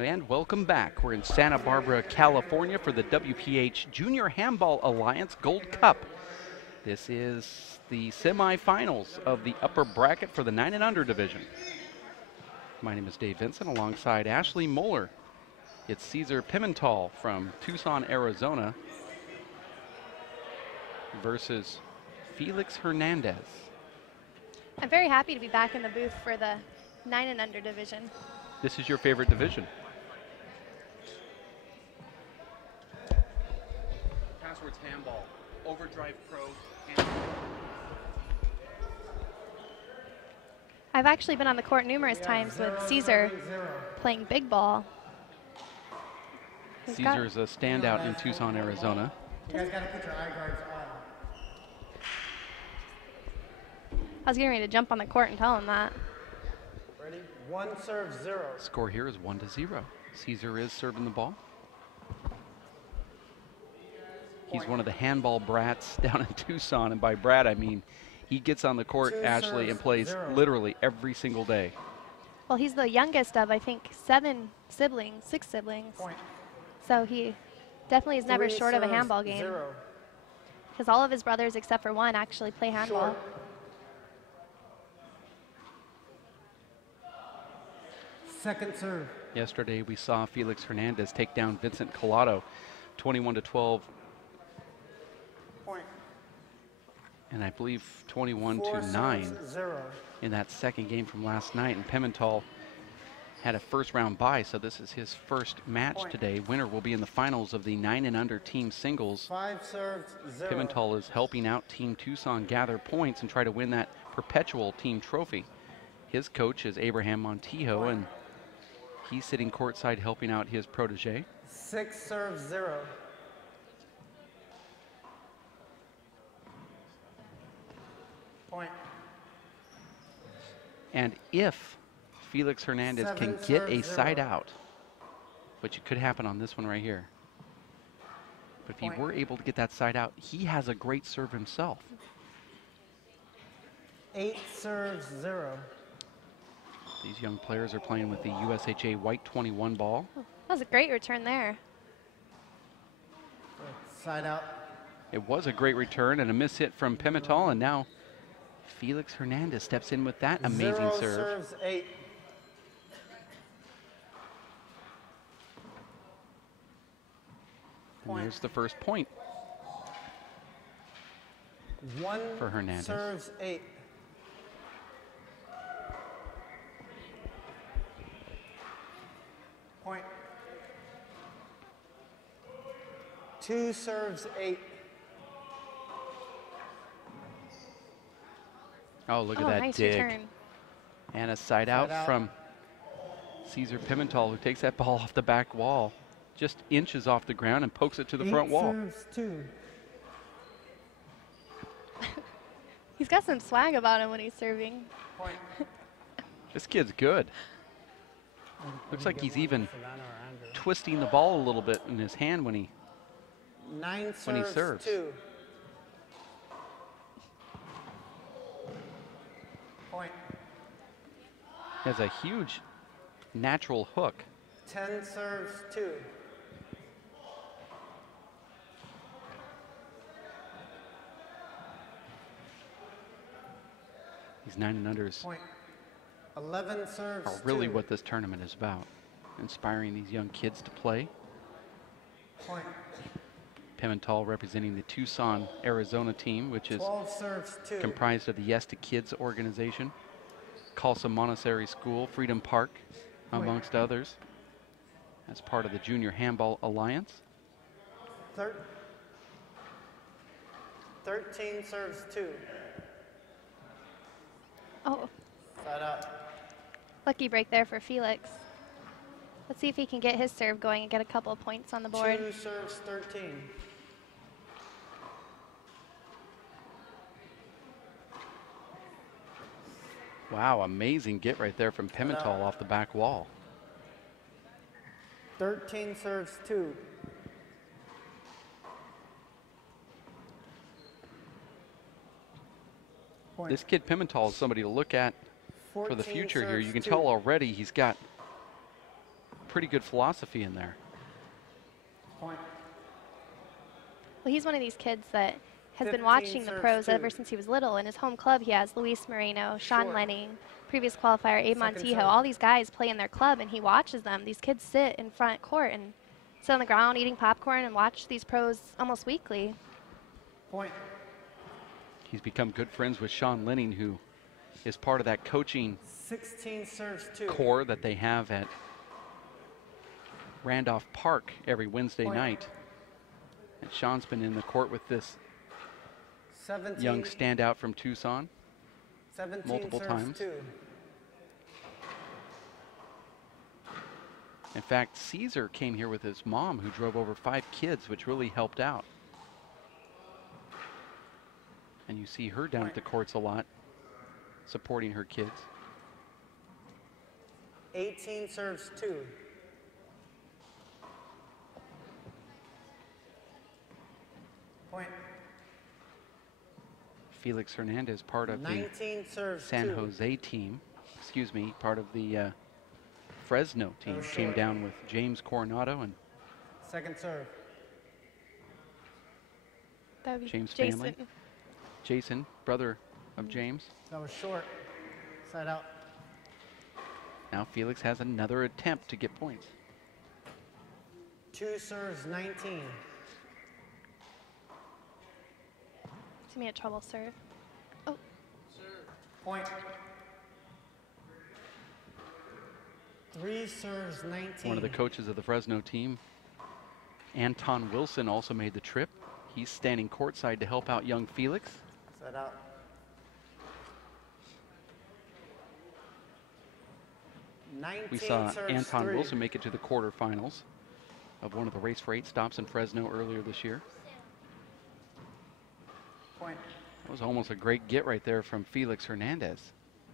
And welcome back. We're in Santa Barbara, California for the WPH Junior Handball Alliance Gold Cup. This is the semifinals of the upper bracket for the 9 and under division. My name is Dave Vincent alongside Ashley Moeller. It's Cesar Pimental from Tucson, Arizona versus Felix Hernandez. I'm very happy to be back in the booth for the 9 and under division. This is your favorite division. Passwords Handball, Overdrive Pro, Handball. I've actually been on the court numerous times with Cesar playing big ball. Cesar is a standout in Tucson, Arizona. You guys got to put your eye guards on. I was getting ready to jump on the court and tell him that. Ready? 1 serve 0. Score here is 1-0. Cesar is serving the ball. He's one of the handball brats down in Tucson, and by brat I mean he gets on the court, Ashley, and plays literally every single day. Well, he's the youngest of, I think, 6 siblings. Point. So he definitely is never short of a handball game. Because all of his brothers, except for one, actually play handball. Second serve. Yesterday we saw Felix Hernandez take down Vincent Collado 21-12. Point. And I believe 21-9 in that second game from last night. And Pimental had a first round bye, so this is his first match today. Winner will be in the finals of the 9 and under team singles. 5 serves 0. Pimental is helping out Team Tucson gather points and try to win that perpetual team trophy. His coach is Abraham Montijo, and he's sitting courtside helping out his protege. 6 serves 0. Point. And if Felix Hernandez can get a side out, which could happen on this one right here, but if he were able to get that side out, he has a great serve himself. 8 serves 0. These young players are playing with the USHA White 21 ball. That was a great return there. Side out. It was a great return and a miss hit from Pimental, and now Felix Hernandez steps in with that amazing 0 serve. serves 8. And there's the first point 1 for Hernandez. serves 8. Point. 2 serves 8. Oh, look at Oh, that nice dig. return. And a side out from Cesar Pimental, who takes that ball off the back wall, just inches off the ground and pokes it to the front wall. Serves 2. He's got some swag about him when he's serving. Point. This kid's good. Looks like he's even twisting the ball a little bit in his hand when he 9 when he serves serves. 2. Point. has a huge natural hook. 10 serves 2. These 9 and unders Point. 11 serves are really 2. what this tournament is about, inspiring these young kids to play. Point. Pimental representing the Tucson, Arizona team, which is 12 serves 2. comprised of the Yes to Kids organization, Khalsa Montessori School, Freedom Park, amongst others, as part of the Junior Handball Alliance. 13 serves 2. Oh, Side out. lucky break there for Felix. Let's see if he can get his serve going and get a couple of points on the board. 2 serves 13. Wow, amazing get right there from Pimental off the back wall. 13 serves 2. Point. This kid Pimental is somebody to look at for the future here. You can tell already he's got pretty good philosophy in there. Point. Well, he's one of these kids that has been 15 watching the serves pros 2. ever since he was little. In his home club, he has Luis Moreno, Sean Short. Lenning, previous qualifier Abe Second Montijo. serve. All these guys play in their club, and he watches them. These kids sit in front court and sit on the ground eating popcorn and watch these pros almost weekly. Point. He's become good friends with Sean Lenning, who is part of that coaching 16 serves 2. core that they have at Randolph Park every Wednesday Point. night. And Sean's been in the court with this 17, young standout from Tucson 17 multiple serves times. 2. In fact, Caesar came here with his mom, who drove over 5 kids, which really helped out. And you see her down at the courts a lot, supporting her kids. 18 serves 2. Point. Felix Hernandez, part of the 19 serves San 2. Jose team, excuse me, part of the Fresno team, was came short. down with James Coronado and Second serve. That would be James' Jason. family. Jason, brother of James. That was short. Side out. Now Felix has another attempt to get points. 2 serves 19. It's me a trouble serve. Oh, Point. 3 serves 19. One of the coaches of the Fresno team, Anton Wilson, also made the trip. He's standing courtside to help out young Felix. Side out. We saw serves Anton 3. Wilson make it to the quarterfinals of one of the Race for 8 stops in Fresno earlier this year. Point. That was almost a great get right there from Felix Hernandez.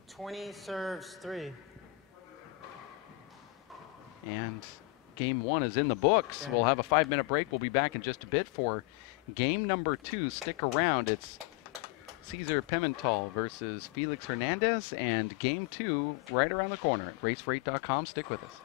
20 serves 3. And game 1 is in the books. We'll have a 5-minute break. We'll be back in just a bit for game number 2. Stick around. It's Cesar Pimental versus Felix Hernandez, and game 2 right around the corner at racefor8.com. Stick with us.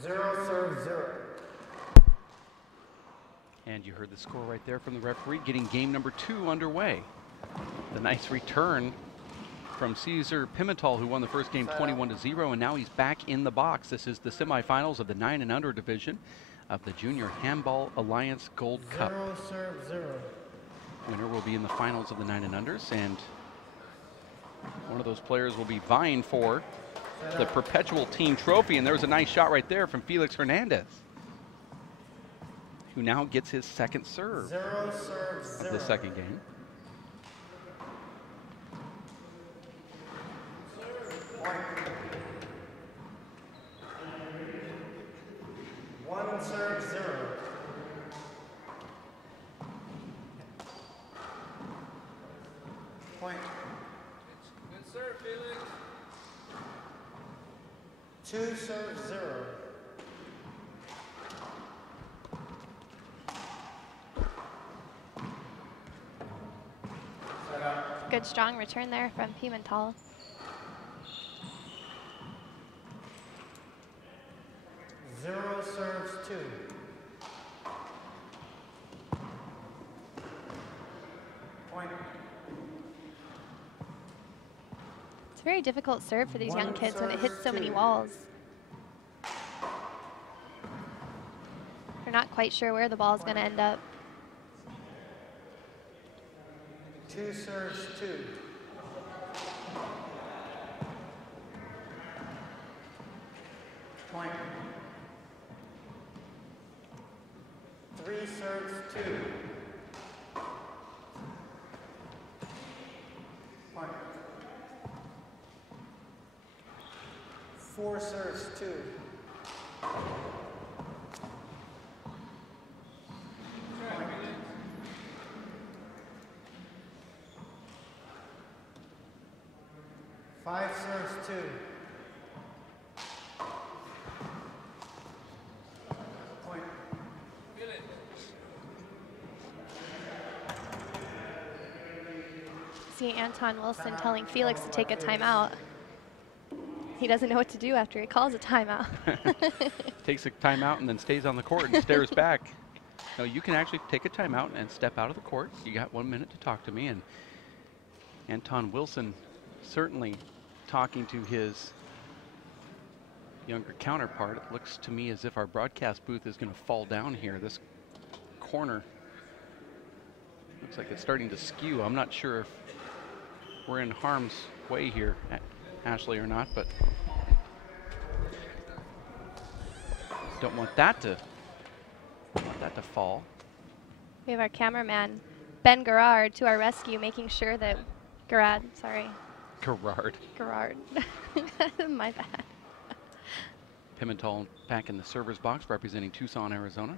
0 serves 0. And you heard the score right there from the referee, getting game number 2 underway. The nice return from Caesar Pimental, who won the first game 21-0, and now he's back in the box. This is the semifinals of the 9 and under division of the Junior Handball Alliance Gold Cup. 0 serves 0. Winner will be in the finals of the 9 and unders, and one of those players will be vying for the perpetual team trophy. And there's a nice shot right there from Felix Hernandez, who now gets his second serve 0 serves 0. of the second game. Point. 1 serves 0. Point. Good serve, Felix. 2 serves 0. Good strong return there from Pimental. 0 serves 2. Point. It's a very difficult serve for these young 1 kids when it hits serves so many 2. walls. They're not quite sure where the ball is going to end up. 2 serves 2. Point. 3 serves 2. Point. 4 serves 2. Five serves 2. Point. See Anton Wilson telling Felix to take a timeout. He doesn't know what to do after he calls a timeout. Takes a timeout and then stays on the court and stares back. No, you can actually take a timeout and step out of the court. You got 1 minute to talk to me. And Anton Wilson certainly talking to his younger counterpart. It looks to me as if our broadcast booth is going to fall down here. This corner looks like it's starting to skew. I'm not sure if we're in harm's way here, Ashley, or not, but don't want that to fall. We have our cameraman, Ben Gerard, to our rescue, making sure that Gerard. My bad. Pimental back in the server's box representing Tucson, Arizona.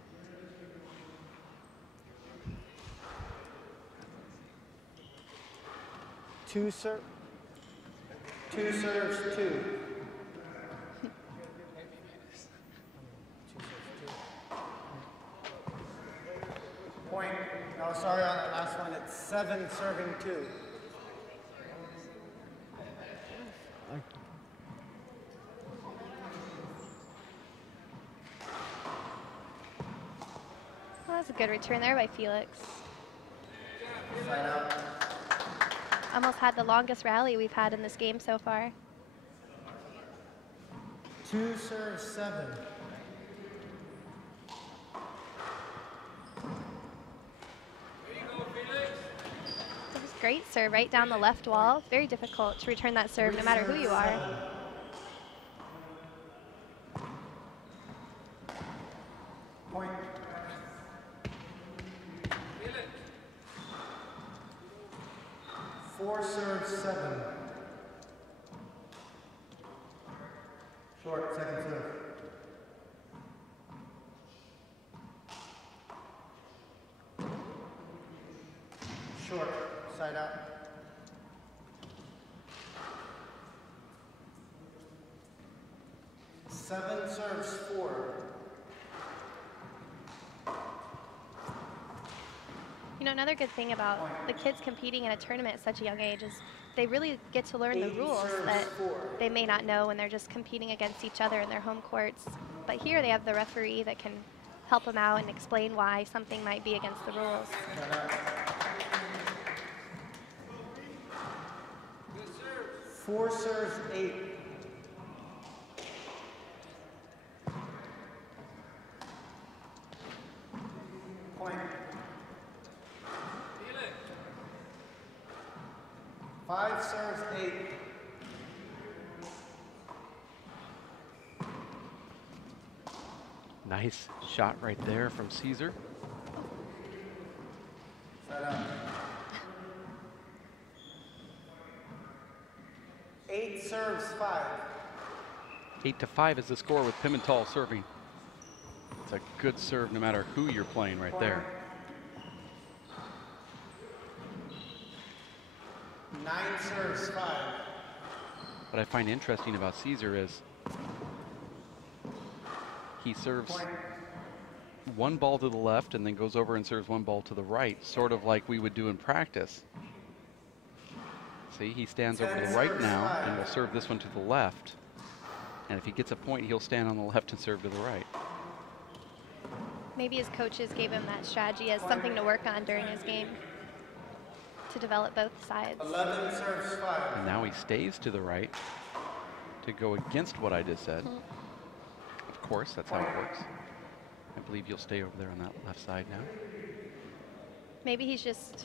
Two serves 2. Point. No, sorry, on the last one, it's 7 serving 2. Well, that's a good return there by Felix. Side out. Almost had the longest rally we've had in this game so far. 2 serves 7. That was a great serve right down the left wall. Very difficult to return that serve no matter who you are. Point. 4 serves 7. Short, second serve. Short, side out. Seven serves 4. You know, another good thing about the kids competing in a tournament at such a young age is they really get to learn the rules that they may not know when they're just competing against each other in their home courts. But here they have the referee that can help them out and explain why something might be against the rules. 4 serves, 8. Point. 5 serves, 8. Nice shot right there from Caesar. Set up. 8 serves, 5. 8-5 is the score with Pimental serving. It's a good serve no matter who you're playing right there. 9 serves, 5. What I find interesting about Caesar is he serves one ball to the left and then goes over and serves one ball to the right, sort of like we would do in practice. See, he stands over to the right now and will serve this one to the left. And if he gets a point, he'll stand on the left and serve to the right. Maybe his coaches gave him that strategy as something to work on during his game to develop both sides. 11 serves, 5. And now he stays to the right to go against what I just said. Of course, that's how it works. I believe you'll stay over there on that left side now. Maybe he's just,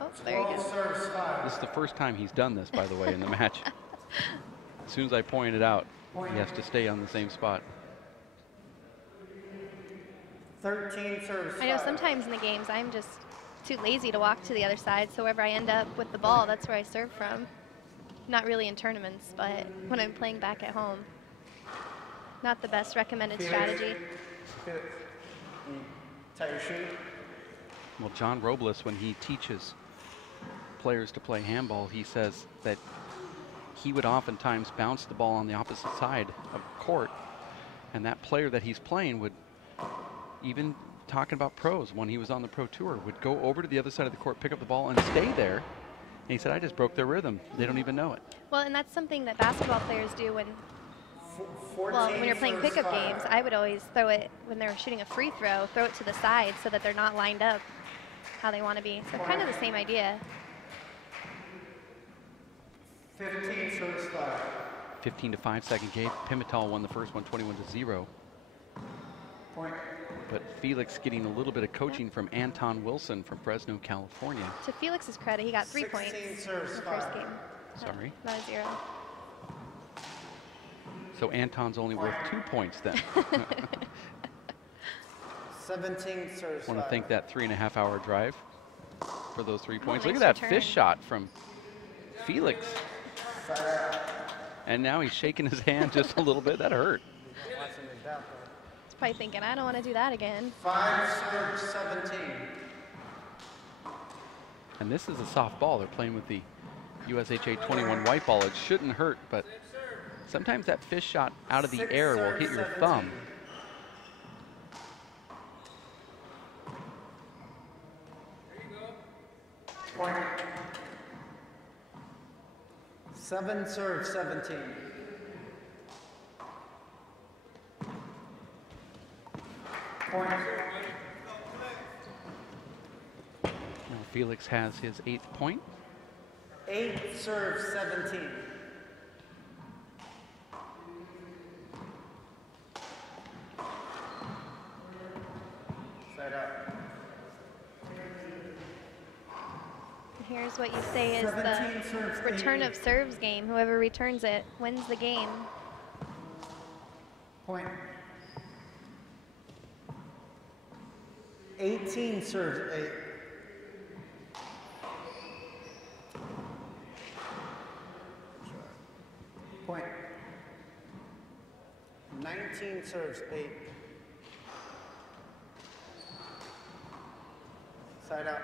oh, there you 12 go. serves, 5. This is the first time he's done this, by the way, in the match. As soon as I point it out, he has to stay on the same spot. 13 serves, 5. I know sometimes in the games I'm just too lazy to walk to the other side, so wherever I end up with the ball, that's where I serve from. Not really in tournaments, but when I'm playing back at home. Not the best recommended strategy. Tie your shoe. Well, John Robles, when he teaches players to play handball, he says that he would oftentimes bounce the ball on the opposite side of court, and that player that he's playing would, even talking about pros, when he was on the pro tour, would go over to the other side of the court, pick up the ball, and stay there. And he said, I just broke their rhythm. They don't even know it. Well, and that's something that basketball players do when, well, when you're playing pickup games. I would always throw it, when they're shooting a free throw, throw it to the side so that they're not lined up how they want to be. So kind of the same idea. 15 serves, 5. 15-5 second game. Pimental won the first one 21-0. Point. But Felix getting a little bit of coaching from Anton Wilson from Fresno, California. To Felix's credit, he got 3 points 16 in serves, the first 5. game. Sorry. Not a 0. So Anton's only worth 2 points then. 17 serves, Want to 5. thank that 3.5-hour drive for those 3 points. Look nice at that return. fish shot from Felix. And now he's shaking his hand just a little bit. That hurt. He's probably thinking, I don't want to do that again. 5 serves, 17. And this is a soft ball. They're playing with the USHA 21 white ball. It shouldn't hurt, but sometimes that fish shot out of the 6 air will serves, hit your 17. thumb. Point. 7 serves, 17. Point. Now Felix has his 8th point. 8 serves, 17. Side up. Here's what you say is 17 serves, the return 8. of serves game. Whoever returns it wins the game. Point. 18 serves, 8. Point. 19 serves, 8. Side out.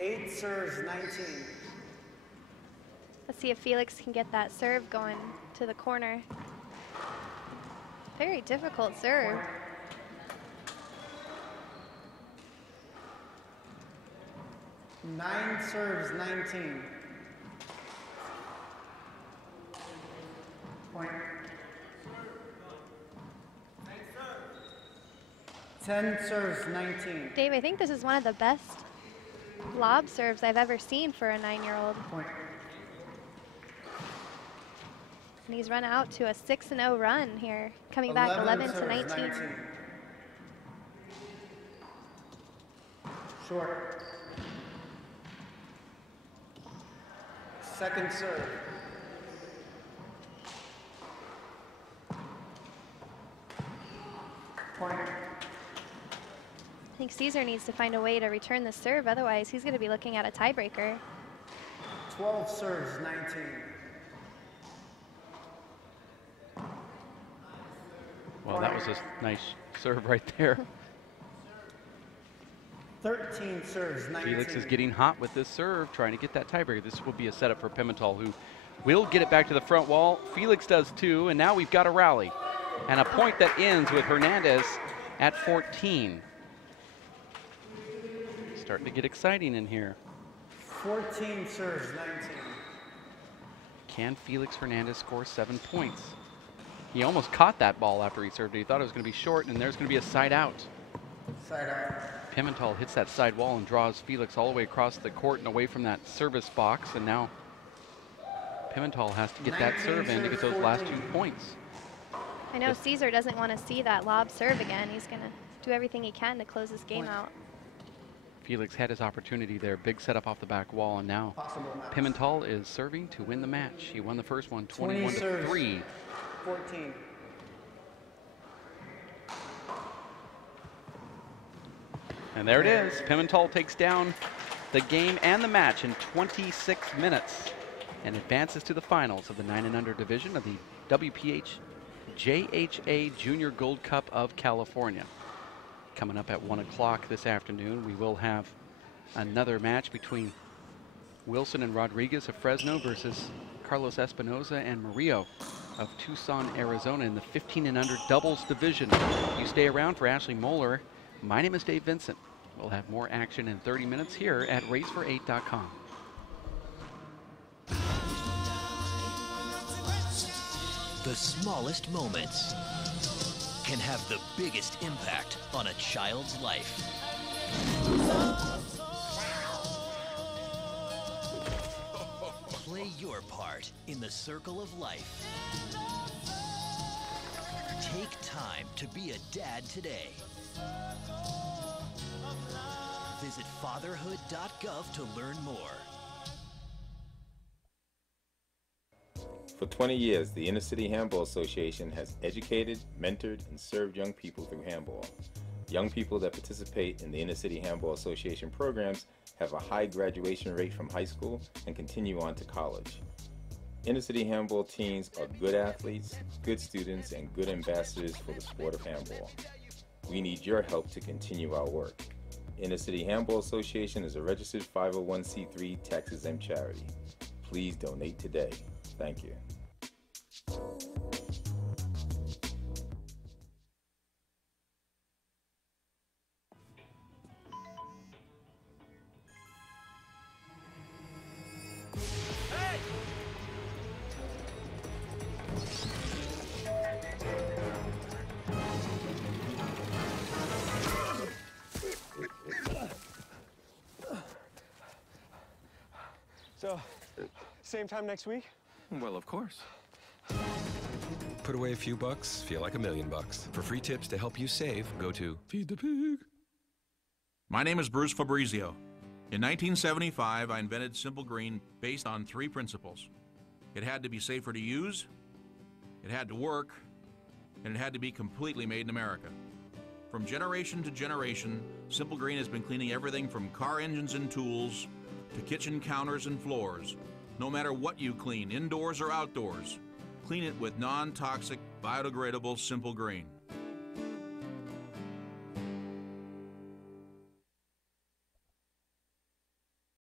8 serves, 19. Let's see if Felix can get that serve going to the corner. Very difficult serve. 9 serves, 19. Point. 10 serves 19. Dave, I think this is one of the best lob serves I've ever seen for a 9-year-old. Point. And he's run out to a 6-0 run here, coming back 11 to serves 19. Short. Second serve. Point. I think Caesar needs to find a way to return the serve, otherwise he's going to be looking at a tiebreaker. 12 serves 19. Well, that was a nice serve right there. 13 serves 19. Felix is getting hot with this serve, trying to get that tiebreaker. This will be a setup for Pimental, who will get it back to the front wall. Felix does too, and now we've got a rally. And a point that ends with Hernandez at 14. Starting to get exciting in here. 14 serves 19. Can Felix Hernandez score 7 points? He almost caught that ball after he served it. He thought it was going to be short, and there's going to be a side out. Side out. Pimental hits that side wall and draws Felix all the way across the court and away from that service box, and now Pimental has to get that serve in to get those last 2 points. I know Caesar doesn't want to see that lob serve again. He's going to do everything he can to close this game out. Felix had his opportunity there. Big setup off the back wall, and now Pimental is serving to win the match. He won the first one 21-3. 14. And there it is. Pimental takes down the game and the match in 26 minutes and advances to the finals of the 9 and under division of the WPH JHA Junior Gold Cup of California. Coming up at 1 o'clock this afternoon, we will have another match between Wilson and Rodriguez of Fresno versus Carlos Espinoza and Murillo of Tucson, Arizona in the 15 and under doubles division. You stay around for Ashley Moeller. My name is Dave Vincent. We'll have more action in 30 minutes here at racefor8.com. The smallest moments can have the biggest impact on a child's life. Play your part in the circle of life. Take time to be a dad today. Visit fatherhood.gov to learn more. For 20 years, the Inner City Handball Association has educated, mentored, and served young people through handball. Young people that participate in the Inner City Handball Association programs have a high graduation rate from high school and continue on to college. Inner City Handball teens are good athletes, good students, and good ambassadors for the sport of handball. We need your help to continue our work. Inner City Handball Association is a registered 501c3 tax-exempt charity. Please donate today. Thank you. So, same time next week? Well, of course. Put away a few bucks, feel like $1 million. For free tips to help you save, go to Feed the Pig. My name is Bruce Fabrizio. In 1975, I invented Simple Green based on 3 principles. It had to be safer to use, it had to work, and it had to be completely made in America. From generation to generation, Simple Green has been cleaning everything from car engines and tools to kitchen counters and floors. No matter what you clean, indoors or outdoors, clean it with non-toxic, biodegradable Simple Green.